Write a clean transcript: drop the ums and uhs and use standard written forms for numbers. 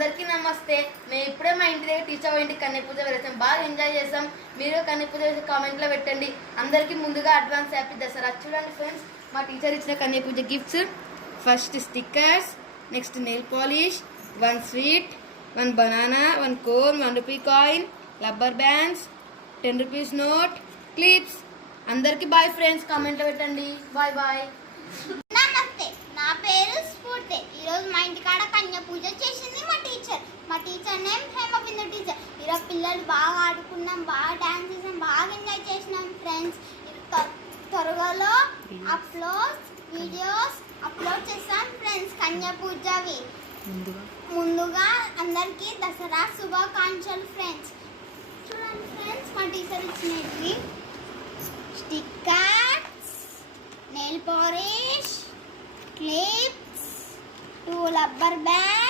అందరికీ నమస్తే. మేము ఇప్పుడే మా ఇంటి దగ్గర టీచర్ ఇంటికి కన్య పూజ వెళ్తాం. బాగా ఎంజాయ్ చేస్తాం. మీరు కన్య పూజ కామెంట్లో పెట్టండి. అందరికీ ముందుగా అడ్వాన్స్ హ్యాపీ దసరా. చూడండి ఫ్రెండ్స్, మా టీచర్ ఇచ్చిన Kanya Puja gifts. First stickers, next nail polish, 1 sweet, 1 banana, 1 cone, 1 rupee coin, rubber bands, 10 rupees note, clips. అందరికీ బాయ్ ఫ్రెండ్స్, కామెంట్లో పెట్టండి. Bye bye. నమస్తే, నా పేరు స్ఫూర్తి. ఈరోజు మా ఇంటికాడ కన్య పూజ చేసింది మా టీచర్ నేమ్ హేమబిందు టీచర్. ఈరోజు పిల్లలు బాగా ఆడుకున్నాం, బాగా డాన్స్ చేసాం, బాగా ఎంజాయ్ చేసినాం ఫ్రెండ్స్. త్వరలో వీడియోస్ అప్లోడ్ చేస్తాం ఫ్రెండ్స్. కన్య పూజవి ముందుగా అందరికీ దసరా శుభాకాంక్షలు ఫ్రెండ్స్. చూడండి ఫ్రెండ్స్, మా టీచర్ ఇచ్చినవి stickers, nail polish, clips, 2 rubber band,